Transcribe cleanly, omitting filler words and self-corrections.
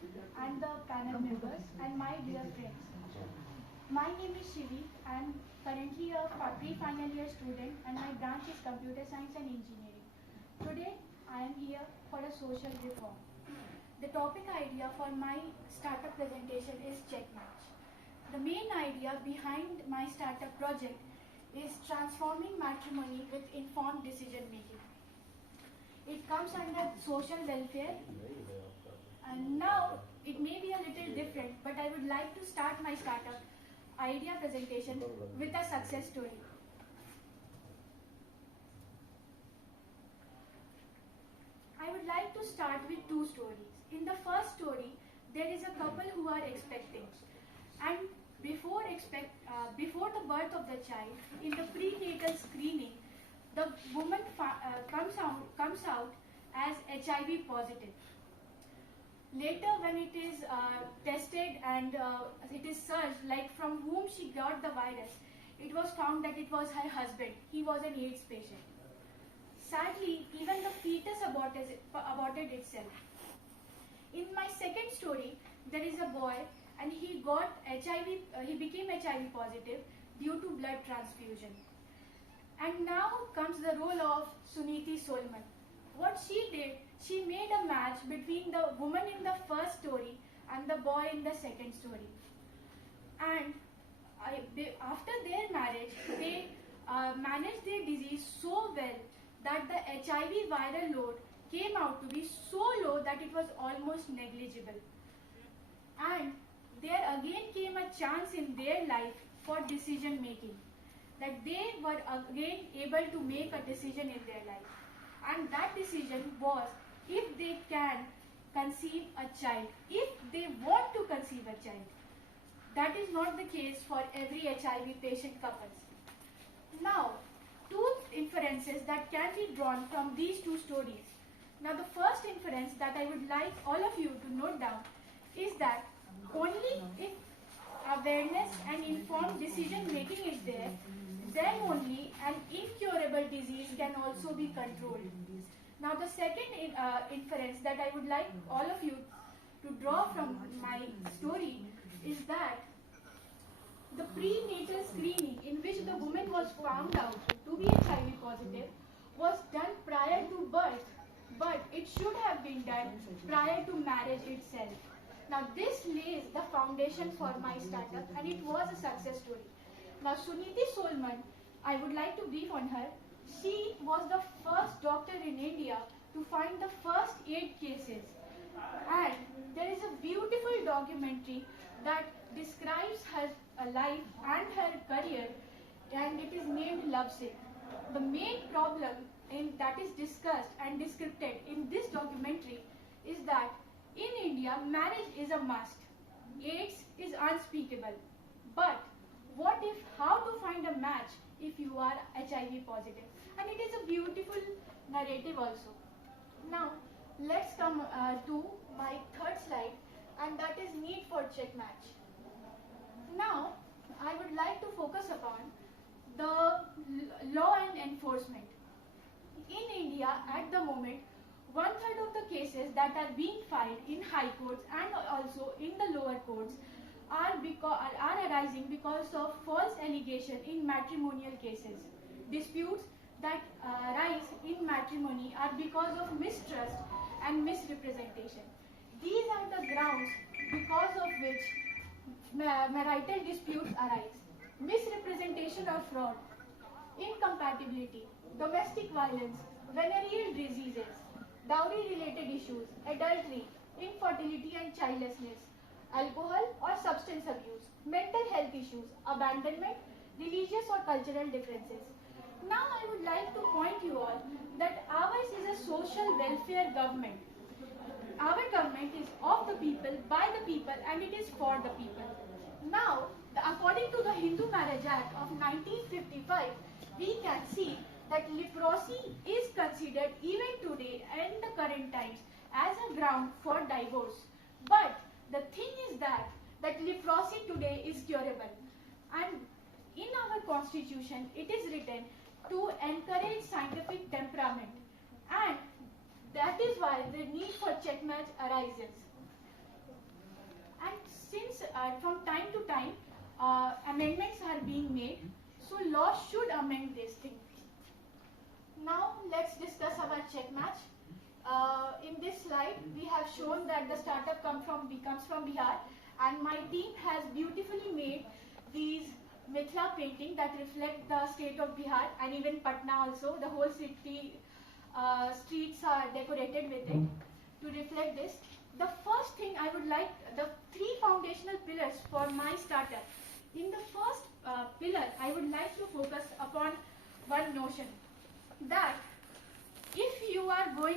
and the panel members, and my dear friends. My name is Shivi. I am currently a pre-final year student and my branch is Computer Science and Engineering. Today, I am here for a social reform. The topic idea for my startup presentation is Checkmatch. The main idea behind my startup project is transforming matrimony with informed decision making. It comes under social welfare, and now it may be a little different, but I would like to start my startup idea presentation with a success story. I would like to start with two stories. In the first story, there is a couple who are expecting, and before the birth of the child, in the prenatal screening, the woman comes out as HIV positive. Later, when it is tested and it is searched, like from whom she got the virus, it was found that it was her husband. He was an AIDS patient. Sadly, even the fetus aborted itself. In my second story, there is a boy and he got HIV. He became HIV positive due to blood transfusion. And now comes the role of Suniti Solman. What she did, she made a match between the woman in the first story and the boy in the second story. And after their marriage, they managed their disease so well that the HIV viral load came out to be so low that it was almost negligible. And there again came a chance in their life for decision making, that they were again able to make a decision in their life. And that decision was if they can conceive a child, if they want to conceive a child. That is not the case for every HIV patient couples. Now, two inferences that can be drawn from these two stories. Now, the first inference that I would like all of you to note down is that only if awareness and informed decision making is there, then only an incurable disease can also be controlled. Now, the second inference that I would like all of you to draw from my story is that the prenatal screening in which the woman was found out to be HIV positive was done prior to birth, but it should have been done prior to marriage itself. Now, this lays the foundation for my startup and it was a success story. Now, Suniti Solman, I would like to brief on her. She was the first doctor in India to find the first AIDS cases. And there is a beautiful documentary that describes her life and her career, and it is named Lovesick. The main problem that is discussed and described in this documentary is that in India, marriage is a must. AIDS is unspeakable. But what if, how to find a match if you are HIV positive? And it is a beautiful narrative also. Now, let's come to my third slide, and that is need for check match. Now, I would like to focus upon the law and enforcement. In India, at the moment, 1/3 of the cases that are being filed in high courts and also in the lower courts are arising because of false allegation in matrimonial cases. Disputes that arise in matrimony are because of mistrust and misrepresentation. These are the grounds because of which marital disputes arise. Misrepresentation or fraud, incompatibility, domestic violence, venereal diseases, dowry-related issues, adultery, infertility and childlessness, alcohol or substance abuse, mental health issues, abandonment, religious or cultural differences. Now I would like to point you all that ours is a social welfare government. Our government is of the people, by the people, and it is for the people. Now, according to the Hindu Marriage Act of 1955, we can see that leprosy is considered even today in the current times as a ground for divorce. But the thing is that leprosy today is curable. And in our constitution, it is written to encourage scientific temperament. And that is why the need for check match arises. from time to time, amendments are being made. So law should amend this thing. Now let's discuss our check match. In this slide, we have shown that the startup comes from Bihar, and my team has beautifully made these Mithila painting that reflect the state of Bihar, and even Patna also. The whole city streets are decorated with it to reflect this. The first thing I would like, the three foundational pillars for my startup. In the first pillar, I would like to focus upon one notion, that if you are going